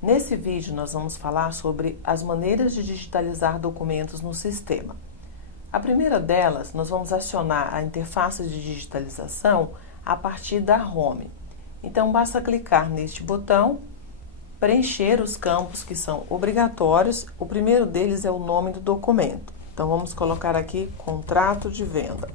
Nesse vídeo nós vamos falar sobre as maneiras de digitalizar documentos no sistema. A primeira delas, nós vamos acionar a interface de digitalização a partir da Home. Então basta clicar neste botão, preencher os campos que são obrigatórios. O primeiro deles é o nome do documento. Então vamos colocar aqui contrato de venda.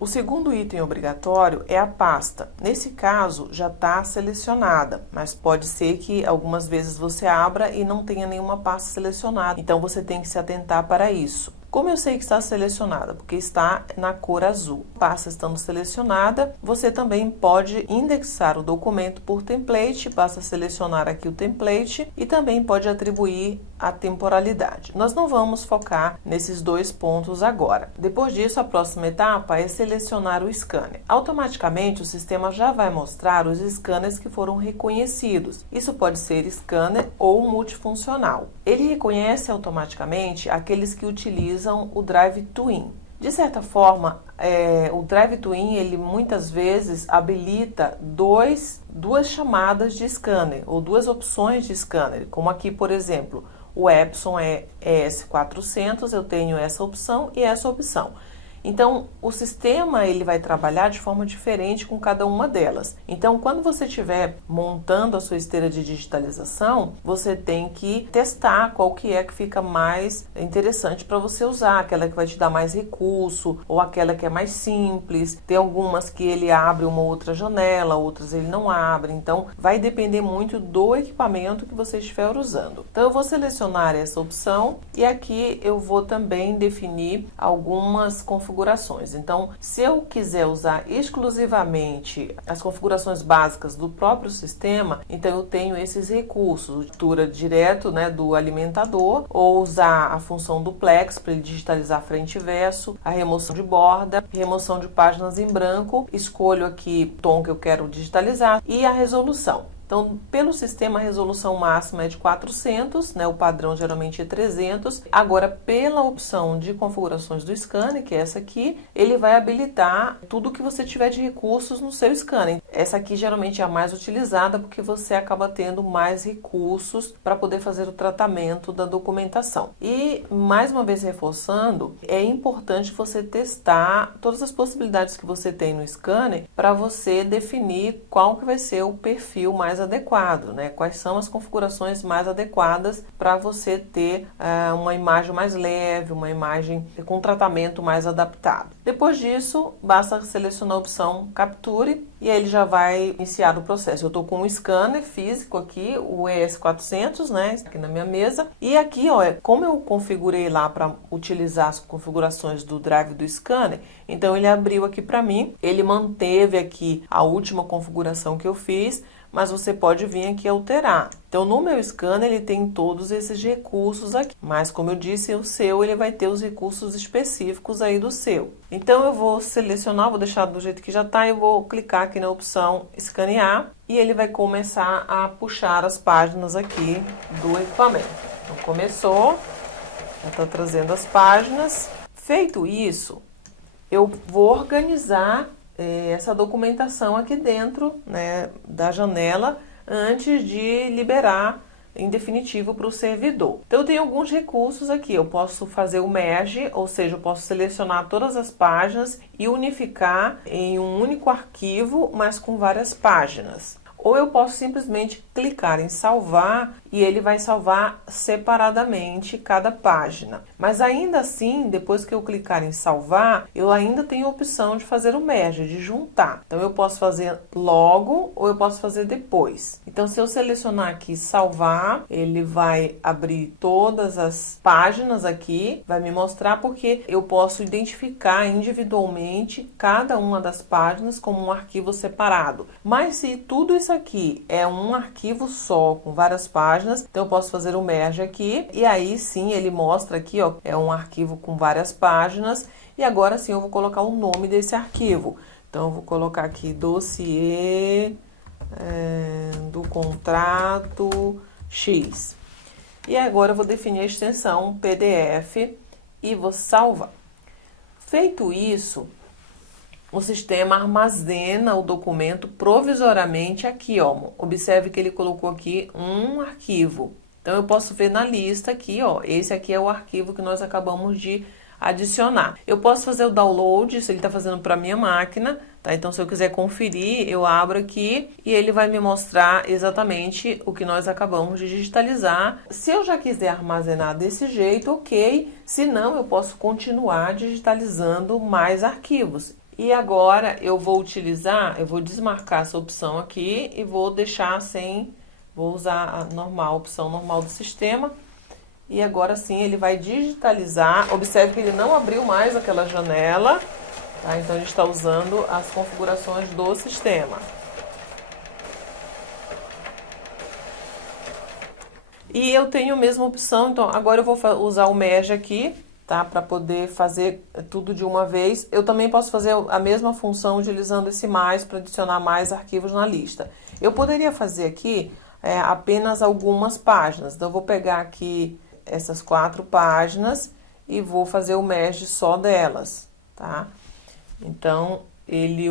O segundo item obrigatório é a pasta. Nesse caso, já está selecionada, mas pode ser que algumas vezes você abra e não tenha nenhuma pasta selecionada. Então, você tem que se atentar para isso. Como eu sei que está selecionada? Porque está na cor azul. Pasta estando selecionada, você também pode indexar o documento por template, basta selecionar aqui o template e também pode atribuir a temporalidade. Nós não vamos focar nesses dois pontos agora. Depois disso, a próxima etapa é selecionar o scanner. Automaticamente, o sistema já vai mostrar os scanners que foram reconhecidos. Isso pode ser scanner ou multifuncional. Ele reconhece automaticamente aqueles que utilizam o Drive to In. De certa forma, o Drive to In, ele muitas vezes habilita duas chamadas de scanner, ou duas opções de scanner, como aqui, por exemplo, o Epson é ES400, eu tenho essa opção e essa opção. Então, o sistema ele vai trabalhar de forma diferente com cada uma delas. Então, quando você estiver montando a sua esteira de digitalização, você tem que testar qual que é que fica mais interessante para você usar, aquela que vai te dar mais recurso ou aquela que é mais simples. Tem algumas que ele abre uma outra janela, outras ele não abre. Então, vai depender muito do equipamento que você estiver usando. Então, eu vou selecionar essa opção e aqui eu vou também definir algumas configurações. Então, se eu quiser usar exclusivamente as configurações básicas do próprio sistema, então eu tenho esses recursos, leitura direto, né, do alimentador, ou usar a função duplex para ele digitalizar frente e verso, a remoção de borda, remoção de páginas em branco, escolho aqui o tom que eu quero digitalizar e a resolução. Então, pelo sistema, a resolução máxima é de 400, né? O padrão geralmente é 300. Agora, pela opção de configurações do scanner, que é essa aqui, ele vai habilitar tudo que você tiver de recursos no seu scanner. Essa aqui geralmente é a mais utilizada porque você acaba tendo mais recursos para poder fazer o tratamento da documentação. E, mais uma vez reforçando, é importante você testar todas as possibilidades que você tem no scanner para você definir qual que vai ser o perfil mais adequado, né? Quais são as configurações mais adequadas para você ter uma imagem mais leve, uma imagem com tratamento mais adaptado. Depois disso, basta selecionar a opção Capture e aí ele já vai iniciar o processo. Eu estou com um scanner físico aqui, o ES400, né? Aqui na minha mesa. E aqui, ó, como eu configurei lá para utilizar as configurações do drive do scanner, então ele abriu aqui para mim, ele manteve aqui a última configuração que eu fiz, mas você pode vir aqui alterar. Então, no meu scanner, ele tem todos esses recursos aqui. Mas, como eu disse, o seu, ele vai ter os recursos específicos aí do seu. Então, eu vou selecionar, vou deixar do jeito que já está, eu vou clicar aqui na opção escanear e ele vai começar a puxar as páginas aqui do equipamento. Então, começou, já está trazendo as páginas. Feito isso, eu vou organizar essa documentação aqui dentro, né, da janela antes de liberar em definitivo para o servidor. Então eu tenho alguns recursos aqui, eu posso fazer o merge, ou seja, eu posso selecionar todas as páginas e unificar em um único arquivo, mas com várias páginas. Ou eu posso simplesmente clicar em salvar e ele vai salvar separadamente cada página. Mas ainda assim, depois que eu clicar em salvar, eu ainda tenho a opção de fazer o merge, de juntar. Então eu posso fazer logo ou eu posso fazer depois. Então se eu selecionar aqui salvar, ele vai abrir todas as páginas aqui, vai me mostrar porque eu posso identificar individualmente cada uma das páginas como um arquivo separado. Mas se tudo isso aqui é um arquivo só, com várias páginas, então eu posso fazer o merge aqui, e aí sim ele mostra aqui, ó, é um arquivo com várias páginas, e agora sim eu vou colocar o nome desse arquivo. Então eu vou colocar aqui dossiê do contrato X. E agora eu vou definir a extensão PDF e vou salvar. Feito isso, o sistema armazena o documento provisoriamente aqui, ó. Observe que ele colocou aqui um arquivo. Então, eu posso ver na lista aqui, ó, esse aqui é o arquivo que nós acabamos de adicionar. Eu posso fazer o download, se ele está fazendo para minha máquina, tá? Então, se eu quiser conferir, eu abro aqui e ele vai me mostrar exatamente o que nós acabamos de digitalizar. Se eu já quiser armazenar desse jeito, ok. Se não, eu posso continuar digitalizando mais arquivos. E agora eu vou desmarcar essa opção aqui e vou deixar sem, vou usar a opção normal do sistema. E agora sim ele vai digitalizar. Observe que ele não abriu mais aquela janela, tá? Então ele está usando as configurações do sistema. E eu tenho a mesma opção, então agora eu vou usar o Merge aqui, tá? Para poder fazer tudo de uma vez. Eu também posso fazer a mesma função utilizando esse mais para adicionar mais arquivos na lista. Eu poderia fazer aqui apenas algumas páginas. Então eu vou pegar aqui essas 4 páginas e vou fazer o merge só delas, tá? Então, ele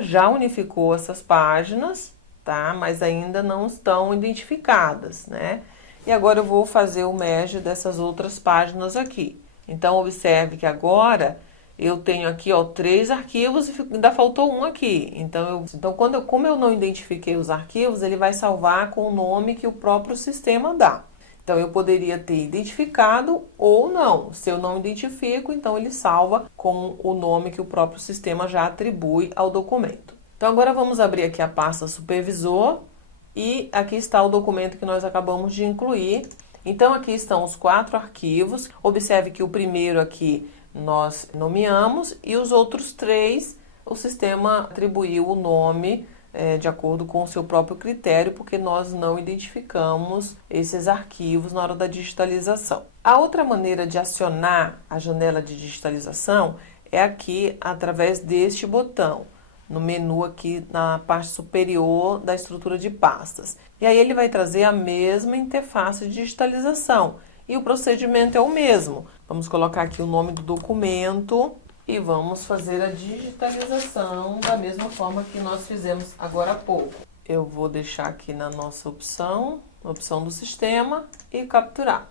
já unificou essas páginas, tá? Mas ainda não estão identificadas, né? E agora eu vou fazer o merge dessas outras páginas aqui. Então, observe que agora eu tenho aqui, ó, 3 arquivos e ainda faltou um aqui. Então, como eu não identifiquei os arquivos, ele vai salvar com o nome que o próprio sistema dá. Então, eu poderia ter identificado ou não. Se eu não identifico, então ele salva com o nome que o próprio sistema já atribui ao documento. Então, agora vamos abrir aqui a pasta Supervisor e aqui está o documento que nós acabamos de incluir. Então, aqui estão os 4 arquivos. Observe que o primeiro aqui nós nomeamos e os outros 3 o sistema atribuiu o nome de acordo com o seu próprio critério, porque nós não identificamos esses arquivos na hora da digitalização. A outra maneira de acionar a janela de digitalização é aqui através deste botão, no menu aqui na parte superior da estrutura de pastas. E aí ele vai trazer a mesma interface de digitalização e o procedimento é o mesmo. Vamos colocar aqui o nome do documento e vamos fazer a digitalização da mesma forma que nós fizemos agora há pouco. Eu vou deixar aqui na nossa opção do sistema e capturar.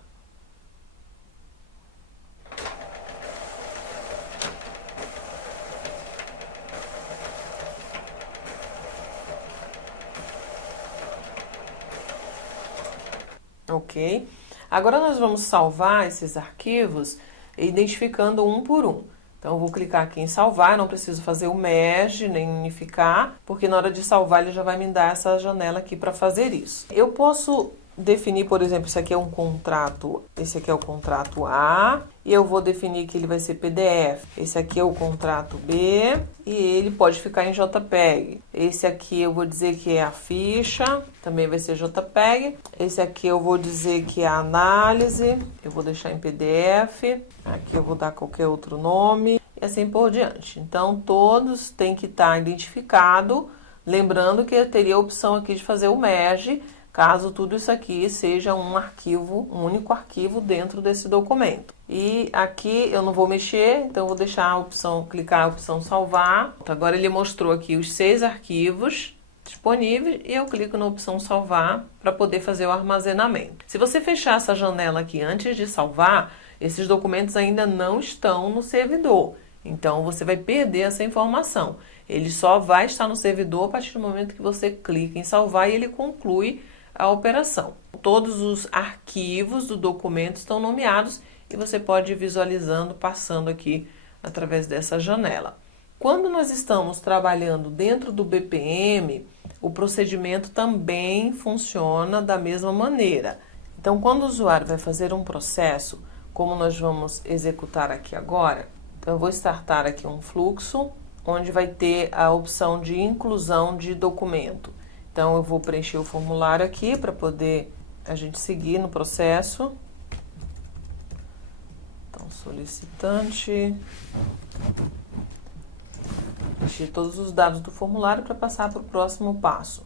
Ok? Agora nós vamos salvar esses arquivos identificando um por um. Então, eu vou clicar aqui em salvar, não preciso fazer o merge, nem unificar, porque na hora de salvar ele já vai me dar essa janela aqui para fazer isso. Eu posso definir, por exemplo, esse aqui é um contrato, esse aqui é o contrato A, e eu vou definir que ele vai ser PDF. Esse aqui é o contrato B, e ele pode ficar em JPEG. Esse aqui eu vou dizer que é a ficha, também vai ser JPEG. Esse aqui eu vou dizer que é a análise, eu vou deixar em PDF. Aqui eu vou dar qualquer outro nome, e assim por diante. Então, todos têm que estar identificados, lembrando que eu teria a opção aqui de fazer o merge, caso tudo isso aqui seja um arquivo, um único arquivo dentro desse documento. E aqui eu não vou mexer, então eu vou deixar a opção, clicar a opção salvar. Então, agora ele mostrou aqui os 6 arquivos disponíveis e eu clico na opção salvar para poder fazer o armazenamento. Se você fechar essa janela aqui antes de salvar, esses documentos ainda não estão no servidor. Então, você vai perder essa informação. Ele só vai estar no servidor a partir do momento que você clica em salvar e ele conclui a operação. Todos os arquivos do documento estão nomeados e você pode ir visualizando, passando aqui através dessa janela. Quando nós estamos trabalhando dentro do BPM, o procedimento também funciona da mesma maneira. Então, quando o usuário vai fazer um processo, como nós vamos executar aqui agora, então eu vou startar aqui um fluxo, onde vai ter a opção de inclusão de documento. Então, eu vou preencher o formulário aqui para poder a gente seguir no processo. Então, solicitante. Preencher todos os dados do formulário para passar para o próximo passo.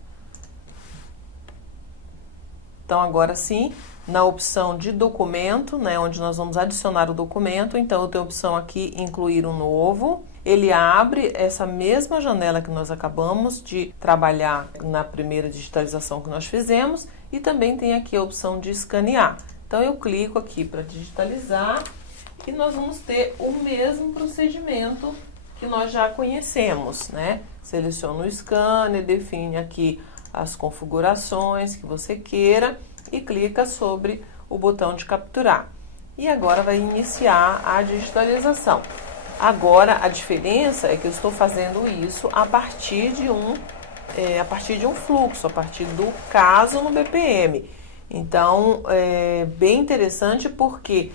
Então, agora sim, na opção de documento, né, onde nós vamos adicionar o documento, então eu tenho a opção aqui, incluir um novo. ele abre essa mesma janela que nós acabamos de trabalhar na primeira digitalização que nós fizemos e também tem aqui a opção de escanear. Então eu clico aqui para digitalizar e nós vamos ter o mesmo procedimento que nós já conhecemos, né? Seleciona o scanner, define aqui as configurações que você queira e clica sobre o botão de capturar. E agora vai iniciar a digitalização. Agora a diferença é que eu estou fazendo isso a partir de um fluxo, a partir do caso no BPM. Então é bem interessante porque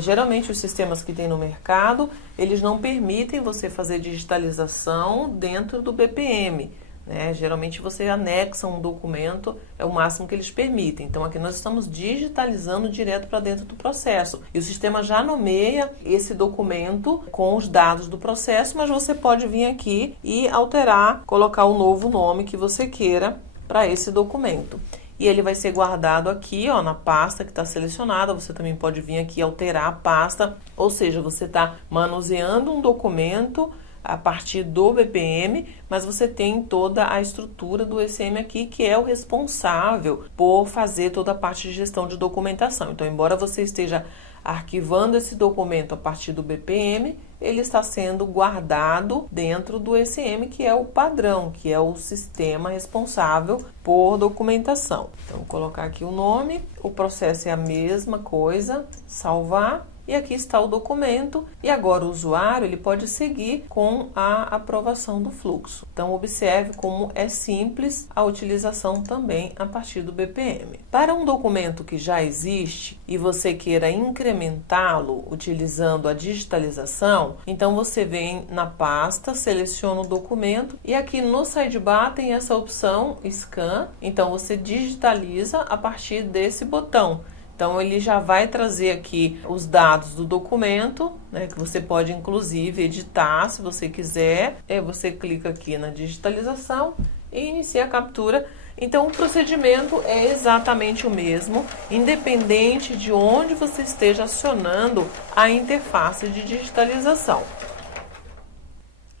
geralmente os sistemas que tem no mercado, eles não permitem você fazer digitalização dentro do BPM, né? Geralmente você anexa um documento, é o máximo que eles permitem. Então aqui nós estamos digitalizando direto para dentro do processo. E o sistema já nomeia esse documento com os dados do processo, mas você pode vir aqui e alterar, colocar o novo nome que você queira para esse documento. E ele vai ser guardado aqui, ó, na pasta que está selecionada. Você também pode vir aqui e alterar a pasta, ou seja, você está manuseando um documento a partir do BPM, mas você tem toda a estrutura do ECM aqui, que é o responsável por fazer toda a parte de gestão de documentação. Então, embora você esteja arquivando esse documento a partir do BPM, ele está sendo guardado dentro do ECM, que é o padrão, que é o sistema responsável por documentação. Então, vou colocar aqui o nome, o processo é a mesma coisa, salvar. E aqui está o documento e agora o usuário ele pode seguir com a aprovação do fluxo. Então observe como é simples a utilização também a partir do BPM. Para um documento que já existe e você queira incrementá-lo utilizando a digitalização, então você vem na pasta, seleciona o documento e aqui no sidebar tem essa opção Scan, então você digitaliza a partir desse botão. Então, ele já vai trazer aqui os dados do documento, né, que você pode, inclusive, editar, se você quiser. Aí você clica aqui na digitalização e inicia a captura. Então, o procedimento é exatamente o mesmo, independente de onde você esteja acionando a interface de digitalização.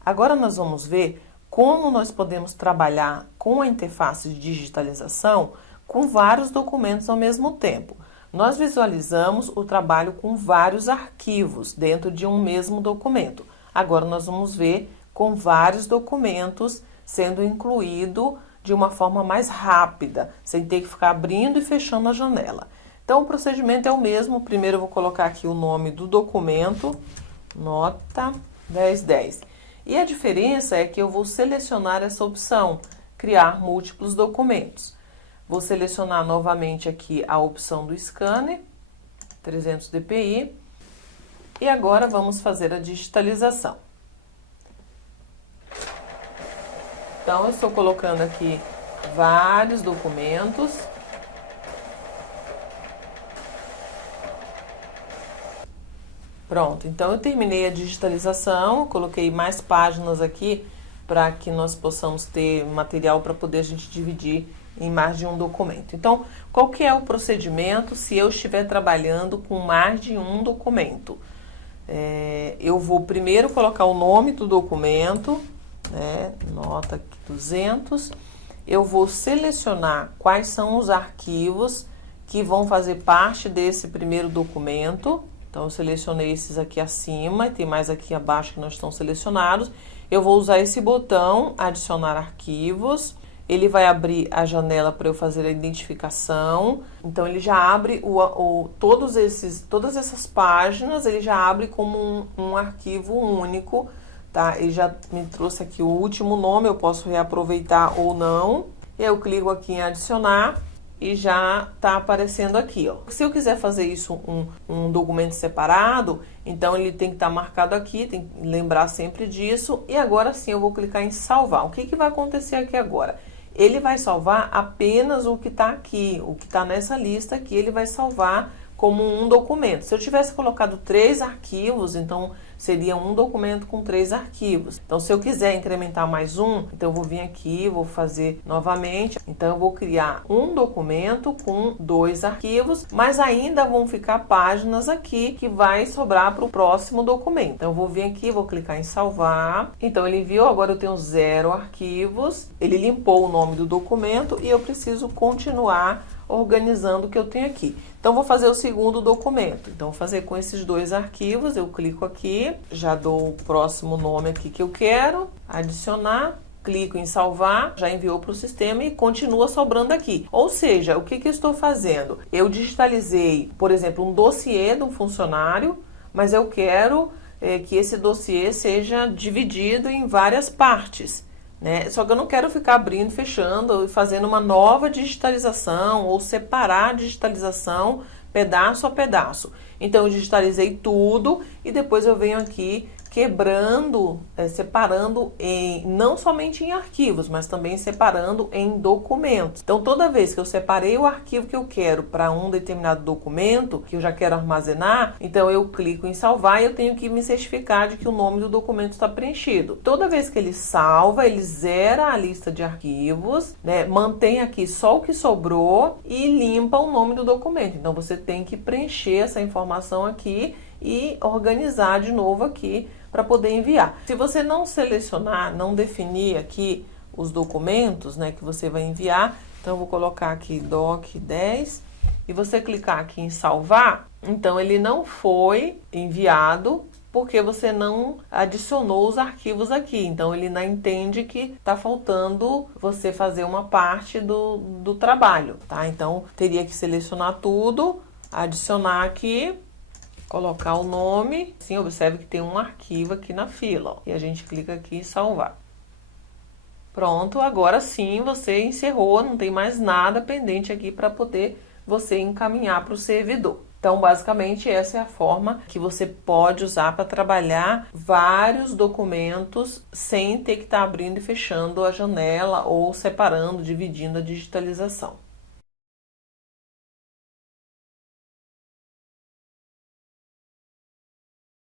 Agora, nós vamos ver como nós podemos trabalhar com a interface de digitalização com vários documentos ao mesmo tempo. Nós visualizamos o trabalho com vários arquivos dentro de um mesmo documento. Agora nós vamos ver com vários documentos sendo incluído de uma forma mais rápida, sem ter que ficar abrindo e fechando a janela. Então o procedimento é o mesmo. Primeiro eu vou colocar aqui o nome do documento, nota 1010. E a diferença é que eu vou selecionar essa opção, criar múltiplos documentos. Vou selecionar novamente aqui a opção do scanner, 300 dpi, e agora vamos fazer a digitalização. Então, eu estou colocando aqui vários documentos. Pronto, então eu terminei a digitalização, coloquei mais páginas aqui para que nós possamos ter material para poder a gente dividir em mais de um documento. Então, qual que é o procedimento se eu estiver trabalhando com mais de um documento? Eu vou primeiro colocar o nome do documento, né, nota 200. Eu vou selecionar quais são os arquivos que vão fazer parte desse primeiro documento. Então, eu selecionei esses aqui acima, e tem mais aqui abaixo que não estão selecionados. Eu vou usar esse botão, adicionar arquivos. Ele vai abrir a janela para eu fazer a identificação. Então, ele já abre todas essas páginas, ele já abre como um arquivo único, tá? Ele já me trouxe aqui o último nome, eu posso reaproveitar ou não. Eu clico aqui em adicionar e já está aparecendo aqui, ó. Se eu quiser fazer isso um documento separado, então ele tem que estar marcado aqui, tem que lembrar sempre disso. E agora sim eu vou clicar em salvar. O que vai acontecer aqui agora? Ele vai salvar apenas o que está aqui, o que está nessa lista aqui, ele vai salvar como um documento. Se eu tivesse colocado 3 arquivos, então seria um documento com 3 arquivos. Então, se eu quiser incrementar mais um, então eu vou vir aqui, vou fazer novamente. Então, eu vou criar um documento com 2 arquivos, mas ainda vão ficar páginas aqui que vai sobrar para o próximo documento. Então, eu vou vir aqui, vou clicar em salvar. Então, ele enviou, agora eu tenho 0 arquivos. Ele limpou o nome do documento e eu preciso continuar organizando o que eu tenho aqui. Então, vou fazer o segundo documento. Então, vou fazer com esses 2 arquivos, eu clico aqui, já dou o próximo nome aqui que eu quero, adicionar, clico em salvar, já enviou para o sistema e continua sobrando aqui. Ou seja, o que eu estou fazendo? Eu digitalizei, por exemplo, um dossiê de um funcionário, mas eu quero que esse dossiê seja dividido em várias partes. Né? Só que eu não quero ficar abrindo, fechando e fazendo uma nova digitalização ou separar a digitalização pedaço a pedaço. Então eu digitalizei tudo e depois eu venho aqui quebrando, separando não somente em arquivos, mas também separando em documentos. Então toda vez que eu separei o arquivo que eu quero para um determinado documento, que eu já quero armazenar, então eu clico em salvar e eu tenho que me certificar de que o nome do documento está preenchido. Toda vez que ele salva, ele zera a lista de arquivos, né, mantém aqui só o que sobrou e limpa o nome do documento. Então você tem que preencher essa informação aqui e organizar de novo aqui para poder enviar. Se você não selecionar, não definir aqui os documentos, né, que você vai enviar, então eu vou colocar aqui Doc 10 e você clicar aqui em salvar, então ele não foi enviado porque você não adicionou os arquivos aqui. Então ele não entende que está faltando você fazer uma parte do trabalho, tá? Então teria que selecionar tudo, adicionar aqui, colocar o nome. Sim, observe que tem um arquivo aqui na fila, ó, e a gente clica aqui em salvar. Pronto, agora sim você encerrou, não tem mais nada pendente aqui para poder você encaminhar para o servidor. Então, basicamente, essa é a forma que você pode usar para trabalhar vários documentos sem ter que estar abrindo e fechando a janela ou separando, dividindo a digitalização.